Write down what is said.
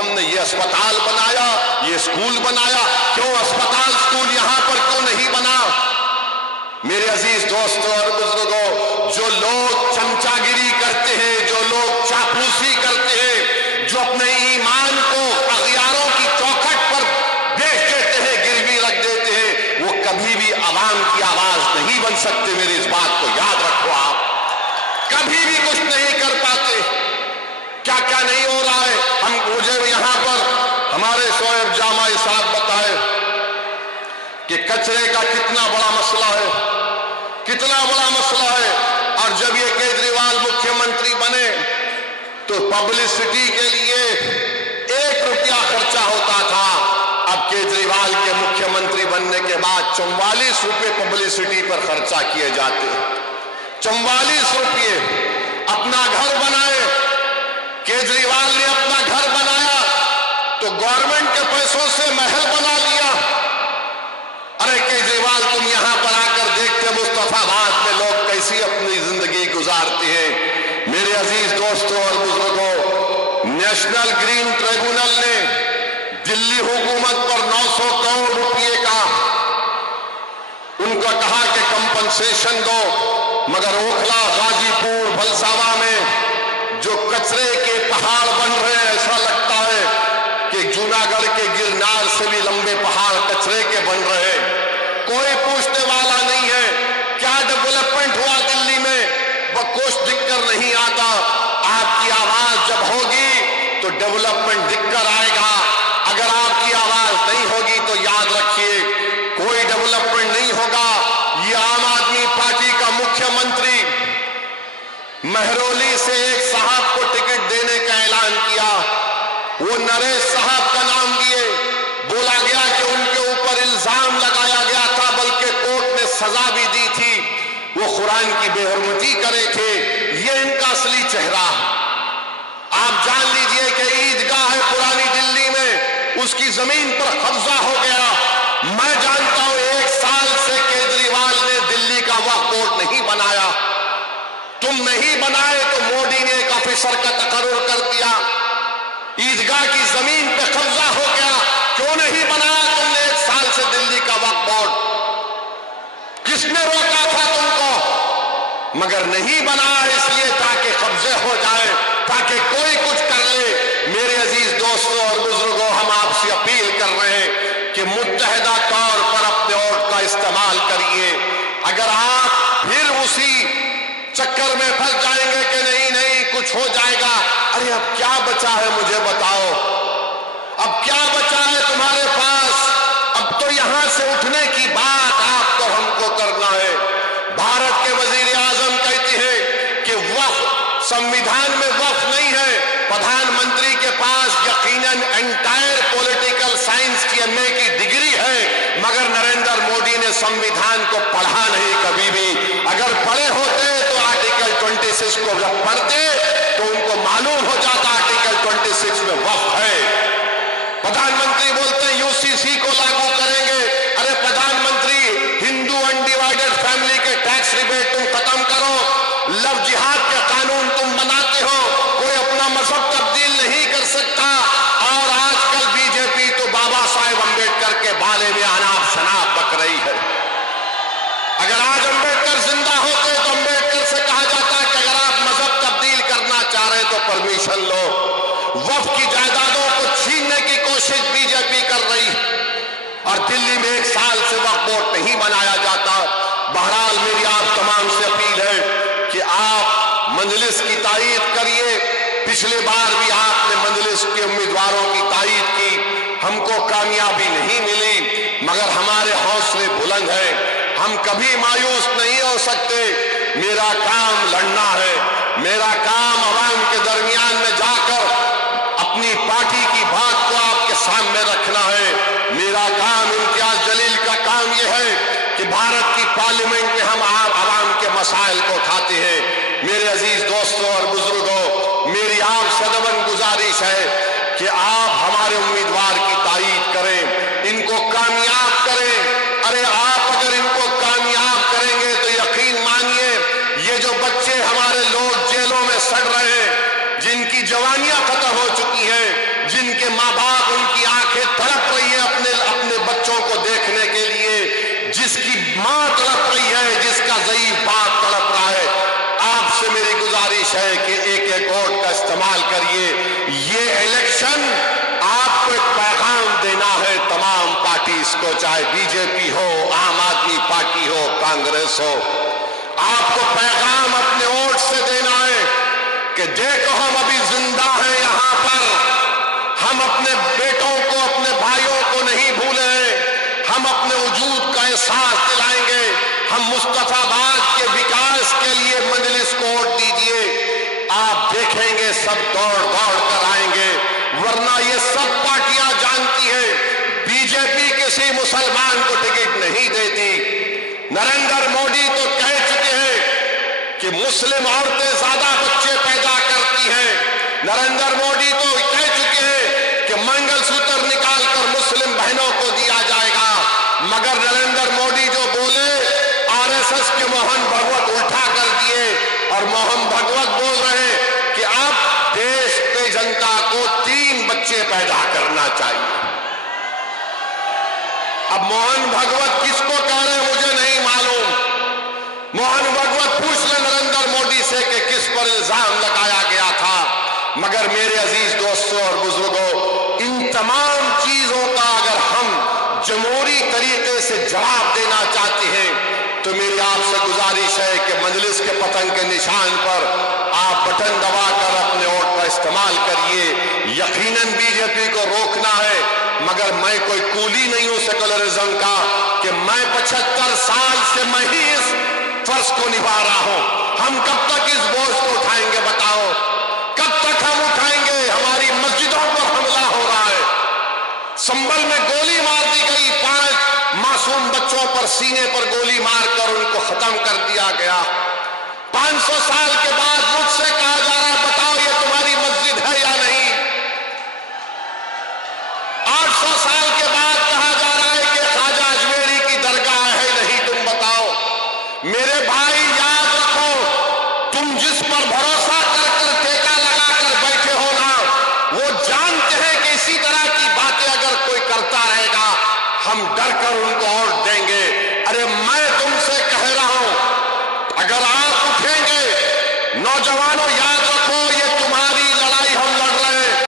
हमने ये अस्पताल बनाया, ये स्कूल बनाया, क्यों अस्पताल स्कूल यहां पर क्यों नहीं बना? मेरे अजीज दोस्तों और बुजुर्गों, जो लोग चमचागिरी करते हैं, जो लोग चापलूसी करते हैं, जो अपने ईमान को अगयारों की चौखट पर बेच देते हैं, गिरवी रख देते हैं, वो कभी भी आवाम की आवाज नहीं बन सकते। मेरी इस बात को याद रखो, आप कभी भी कुछ नहीं कर पाते। क्या क्या नहीं हो रहा है, मुझे यहां पर हमारे शोएब जामाई साहब बताए कि कचरे का कितना बड़ा मसला है, कितना बड़ा मसला है। और जब ये केजरीवाल मुख्यमंत्री बने तो पब्लिसिटी के लिए 1 रुपया खर्चा होता था। अब केजरीवाल के मुख्यमंत्री बनने के बाद 44 रुपये पब्लिसिटी पर खर्चा किए जाते हैं। 44 रुपये। अपना घर बनाए, केजरीवाल ने अपना घर बनाया तो गवर्नमेंट के पैसों से महल बना लिया। अरे केजरीवाल, तुम यहां पर आकर देखते मुस्तफाबाद में लोग कैसी अपनी जिंदगी गुजारते हैं। मेरे अजीज दोस्तों और बुजुर्गों, नेशनल ग्रीन ट्रिब्यूनल ने दिल्ली हुकूमत पर 900 करोड़ रुपए का उनको कहा कि कंपनसेशन दो, मगर ओखला, गाजीपुर, भलसावा में जो कचरे के पहाड़ बन रहे हैं, ऐसा लगता है कि जूनागढ़ के गिरनार से भी लंबे पहाड़ कचरे के बन रहे हैं। कोई पूछने वाला नहीं है क्या डेवलपमेंट हुआ दिल्ली में, वो कुछ दिक्कत नहीं आता। आपकी आवाज जब होगी तो डेवलपमेंट दिक्कत आएगा। अगर आपकी आवाज नहीं होगी तो याद रखिए कोई डेवलपमेंट नहीं होगा। ये आम आदमी पार्टी का मुख्यमंत्री महरौली से एक साहब को टिकट देने का ऐलान किया। वो नरेश साहब का नाम दिए, बोला गया कि उनके ऊपर इल्जाम लगाया गया था, बल्कि कोर्ट ने सजा भी दी थी, वो कुरान की बेहुरमती करे थे। ये इनका असली चेहरा। आप जान लीजिए कि ईदगाह है पुरानी दिल्ली में, उसकी जमीन पर कब्जा हो गया। मैं जानता हूं 1 साल से केजरीवाल ने दिल्ली का वक्फ बोर्ड नहीं बनाया। तुम नहीं बनाए तो मोदी ने एक ऑफिसर का तकर्रुर कर दिया। ईदगाह की जमीन पे कब्जा हो गया, क्यों नहीं बनाया तुमने 1 साल से दिल्ली का वक्फ बोर्ड? किसने रोका था तुमको? मगर नहीं बनाया इसलिए ताकि कब्जे हो जाए, ताकि कोई कुछ कर ले। मेरे अजीज दोस्तों और बुजुर्गों, हम आपसे अपील कर रहे हैं कि मुत्तहदा तौर पर अपने वोट का इस्तेमाल करिए। अगर आप फिर उसी चक्कर में फंस जाएंगे कि नहीं नहीं कुछ हो जाएगा, अरे अब क्या बचा है मुझे बताओ, अब क्या बचा है तुम्हारे पास? अब तो यहां से उठने की बात आपको हमको करना है। भारत के वजीर आजम कहते हैं कि वक्फ संविधान में वक्फ नहीं है। प्रधानमंत्री के पास यकीनन एंटायर पॉलिटिकल साइंस की एमए की डिग्री है, मगर नरेंद्र मोदी ने संविधान को पढ़ा नहीं कभी भी। अगर पढ़े होते तो आर्टिकल 26 को जब पढ़ते तो उनको मालूम हो जाता आर्टिकल 26 में वक्फ है। प्रधानमंत्री बोलते हैं यूसीसी को लागू करेंगे। अरे प्रधानमंत्री, हिंदू अनडिवाइडेड फैमिली के टैक्स रिबेट तुम खत्म करो, लव जिहाद के कानून तुम बनाते हो, कोई अपना मजहब तब्दील नहीं कर सकता। और आजकल बीजेपी तो बाबा साहेब अम्बेडकर के बारे में अनाप शनाप बक रही है। अगर आज अम्बेडकर जिंदा होते तो अम्बेडकर से कहा जाता कि अगर आप मजहब तब्दील करना चाह रहे तो परमिशन लो। वक्फ की जायदादों को छीनने की कोशिश बीजेपी कर रही और दिल्ली में 1 साल से वक्फ बोर्ड नहीं बनाया जाता। बहरहाल मेरी आप तमाम से अपील है कि आप मजलिस की तायीद करिए। पिछले बार भी आपने मजलिस के उम्मीदवारों की तायीद की, हमको कामयाबी नहीं मिली, मगर हमारे हौसले बुलंद हैं। हम कभी मायूस नहीं हो सकते। मेरा काम लड़ना है, मेरा काम अवाम के दरमियान में जाकर अपनी पार्टी की बात को आपके सामने रखना है। मेरा काम, इम्तियाज जलील का काम यह है कि भारत की पार्लियामेंट में हम आवाम के मसाइल को उठाते हैं। मेरे अजीज दोस्तों और बुजुर्गों, मेरी आपसे दवन गुजारिश है कि आप हमारे उम्मीदवार की तायीद करें, इनको कामयाब करें। अरे आप अगर इनको कामयाब करेंगे तो यकीन मानिए ये जो बच्चे हमारे लोग जेलों में सड़ रहे हैं, जिनकी जवानियां खत्म हो चुकी हैं, जिनके استعمال کریے. یہ الیکشن آپ کو ایک پیغام دینا ہے تمام پارٹیز کو, چاہے بی جے پی ہو, عام آدمی پارٹی ہو, کانگریس ہو. آپ کو پیغام اپنے ووٹ سے دینا ہے کہ دیکھو ہم ابھی زندہ ہیں یہاں پر, ہم اپنے بیٹوں کو, اپنے بھائیوں کو نہیں بھولے ہیں, ہم اپنے وجود کا احساس دلائیں گے. ہم مصطفی آباد کے وکاس کے لیے مجلس کو ووٹ دیجیے. آپ دیکھیں گے سب دوڑ دوڑ کر آئیں گے, ورنہ یہ سب پارٹیاں جانتی ہیں بی جے پی کسی مسلمان کو ٹکٹ نہیں دیتی. نریندر مودی تو کہہ چکے ہیں کہ مسلم عورتیں زیادہ بچے پیدا کرتی ہیں. نریندر مودی تو کہہ چکے ہیں کہ منگل سوتر نکال کر مسلم بہنوں کو دیا جائے گا. مگر نریندر مودی جو بولے, آر ایس ایس کے موہن بھگوت اٹھا کر دیے, اور موہن بھگوت بول رہے ہیں کہ اب دیش کی جنتا کو 3 بچے پیدا کرنا چاہیے. اب موہن بھگوت کس کو کہہ رہے ہیں مجھے نہیں معلوم. موہن بھگوت پوچھ لیں نریندر مودی سے کہ کس پر الزام لگایا گیا تھا. مگر میرے عزیز دوستوں اور بزرگوں, ان تمام چیزوں کا اگر ہم جمہوری طریقے سے جواب دینا چاہتے ہیں تو میری آپ سے گزارش ہے کہ مجلس کے پتنگ کے نشان پر آپ بٹن دبا کر اپنے ووٹ کا استعمال کریے. یقیناً بی جے پی کو روکنا ہے, مگر میں کوئی کولی نہیں ہوں سیکولرزم کا کہ میں 75 سال سے میں ہی اس فرض کو نبھا رہا ہوں. ہم کب تک اس بوجھ کو اٹھائیں گے بتاؤ, کب تک ہم اٹھائیں گے؟ ہماری مسجدوں پر حملہ ہو رہا ہے, سنبل میں گولی مار دی گئی, 5 معصوم بچوں پر سینے پر گولی مار کر ان کو ختم کر دیا گیا. 500 سال کے بعد مجھ سے کہا جا رہا ہے بتاؤ یہ تمہاری مسجد ہے یا نہیں. 800 سال کے بعد کہا جا رہا ہے کہ خواجہ اجمیری کی درگاہ ہے نہیں, تم بتاؤ. میرے بھائی یاد رکھو, تم جس پر بھروسہ کر کر ٹیکا لگا کر بیٹھے ہو نا, وہ جانتے ہیں کہ اسی طرح کی باتیں اگر کوئی کرتا رہے گا ہم ڈر کر ان کو ووٹ دیں گے. ارے میں تم سے کہہ رہا ہوں, اگر آپ اٹھیں گے, نوجوانوں